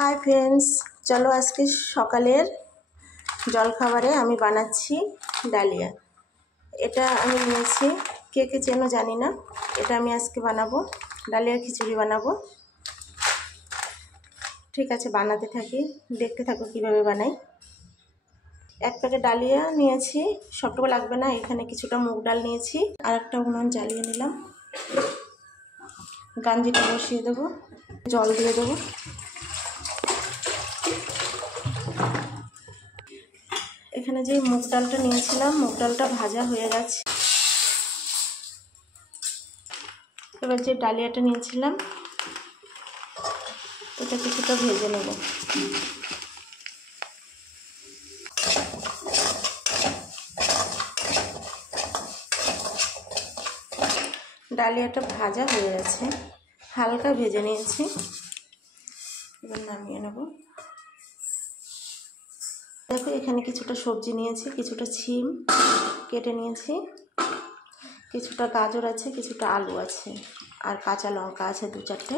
Hi friends, চলো আজকে সকালের জলখাবারে আমি বানাচ্ছি ডালিয়া। এটা আমি নিয়েছি, কে কে চেনো জানি না। এটা আমি আজকে বানাবো, ডালিয়া খিচুড়ি বানাবো। ঠিক আছে, বানাতে থাকি, দেখতে থাকো কিভাবে বানাই। এক প্যাকেট ডালিয়া নিয়েছি, সবটুকু লাগবে না। এখানে কিছুটা মুগ ডাল নিয়েছি, আর একটা উনুন জ্বালিয়ে নিলাম। গাঞ্জিটা বসিয়ে দেবো, জল দিয়ে দেবো। এখানে যে মুগ ডালটা নিয়েছিলাম, মুগ ডালটা ভাজা হয়ে গেছে। এবার যে ডালিয়াটা নিয়েছিলাম এটা কিছুটা ভেজে নেব। ডালিয়াটা ভাজা হয়ে গেছে, হালকা ভেজে নিয়েছি। এবার নামিয়ে নেব। দেখো এখানে কিছুটা সবজি নিয়েছি, কিছুটা শিম কেটে নিয়েছি, কিছুটা গাজর আছে, কিছুটা আলু আছে, আর কাঁচা লঙ্কা আছে 2-4টে।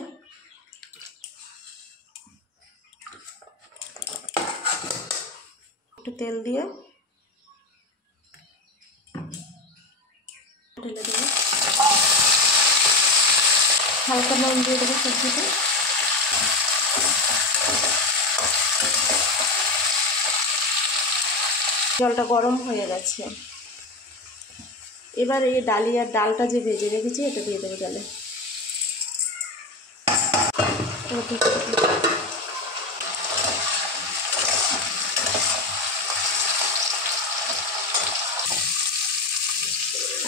একটু তেল দিয়ে ঢেলে দেবো, হালকা নুন দিয়ে দেবো সবজিতে। জলটা গরম হয়ে গেছে, এবার এই ডালিয়ার ডালটা যে ভেজে রেখেছি এটা দিয়ে দেবো জলে।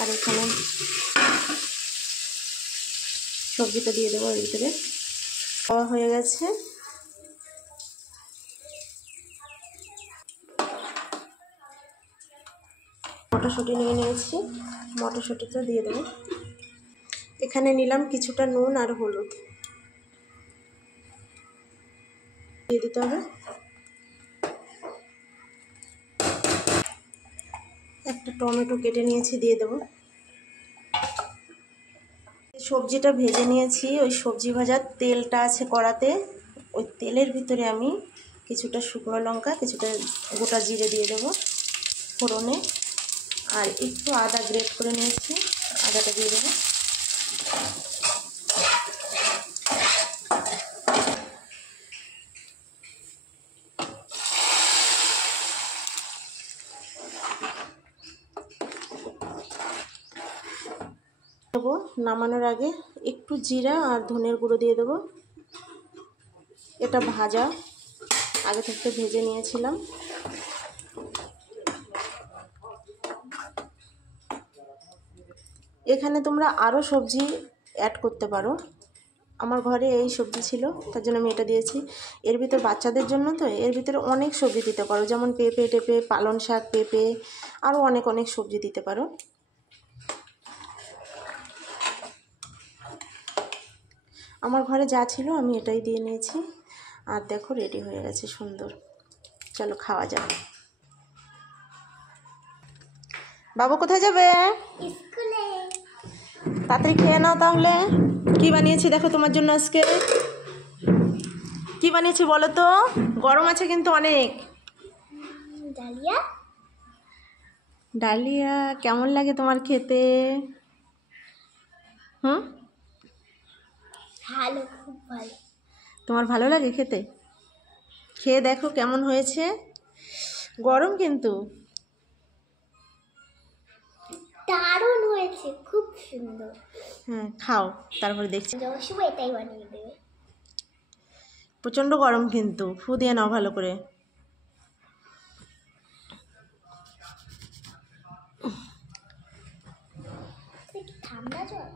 আর এখানে সবজিটা দিয়ে দেবো এর ভিতরে। খাওয়া হয়ে গেছে। মটরশুঁটি নিয়ে নিয়েছি, মটরশুঁটিটা দিয়ে দেবো। এখানে নিলাম কিছুটা নুন আর হলুদ দিয়ে দিতে হবে। একটা টমেটো কেটে নিয়েছি, দিয়ে দেবো। সবজিটা ভেজে নিয়েছি, ওই সবজি ভাজার তেলটা আছে কড়াতে, ওই তেলের ভিতরে আমি কিছুটা শুকনো লঙ্কা, কিছুটা গোটা জিরে দিয়ে দেবো ফোড়নে, আর একটু আদা গ্রেট করে নিয়েছি, আদাটা দিয়ে দেবো। দেবো নামানোর আগে একটু জিরা আর ধনের গুঁড়ো দিয়ে দেবো। এটা ভাজা, আগে থেকে ভেজে নিয়েছিলাম। এখানে তোমরা আরও সবজি অ্যাড করতে পারো, আমার ঘরে এই সবজি ছিল তার জন্য আমি এটা দিয়েছি। এর ভিতর বাচ্চাদের জন্য তো এর ভিতরে অনেক সবজি দিতে পারো, যেমন পেঁপে টেপে, পালং শাক, পেঁপে, আরও অনেক অনেক সবজি দিতে পারো। আমার ঘরে যা ছিল আমি এটাই দিয়ে নিয়েছি। আর দেখো রেডি হয়ে গেছে সুন্দর। চলো খাওয়া যাবে। বাবু কোথায় যাবে? স্কুলে। তাড়াতাড়ি খেয়ে নাও তাহলে। কি বানিয়েছি দেখো তোমার জন্য আজকে। কি বানিয়েছি বলো তো? গরম আছে কিন্তু অনেক। ডালিয়া। ডালিয়া কেমন লাগে তোমার খেতে? ভালো, খুব ভালো। তোমার ভালো লাগে খেতে? খেয়ে দেখো কেমন হয়েছে। গরম কিন্তু দারুণ হয়েছে, খুব সুন্দর। হ্যাঁ খাও, তারপরে দেখছি। জসু এটাই বানিয়ে দেবে। প্রচণ্ড গরম কিন্তু, ফু দিয়ে নাও ভালো করে। ঠান্ডা জল।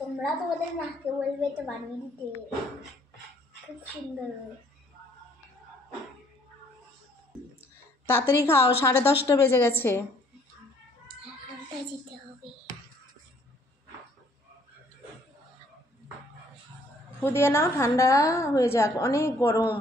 তোমরা তোমাদের মাকে বলবে তো বানিয়ে দিতে, খুব সুন্দর। তাড়াতাড়ি খাও, 10:30 বেজে গেছে। আনতে যেতে হবে। ফু দিয়ে নাও, ঠান্ডা হয়ে যাক, অনেক গরম।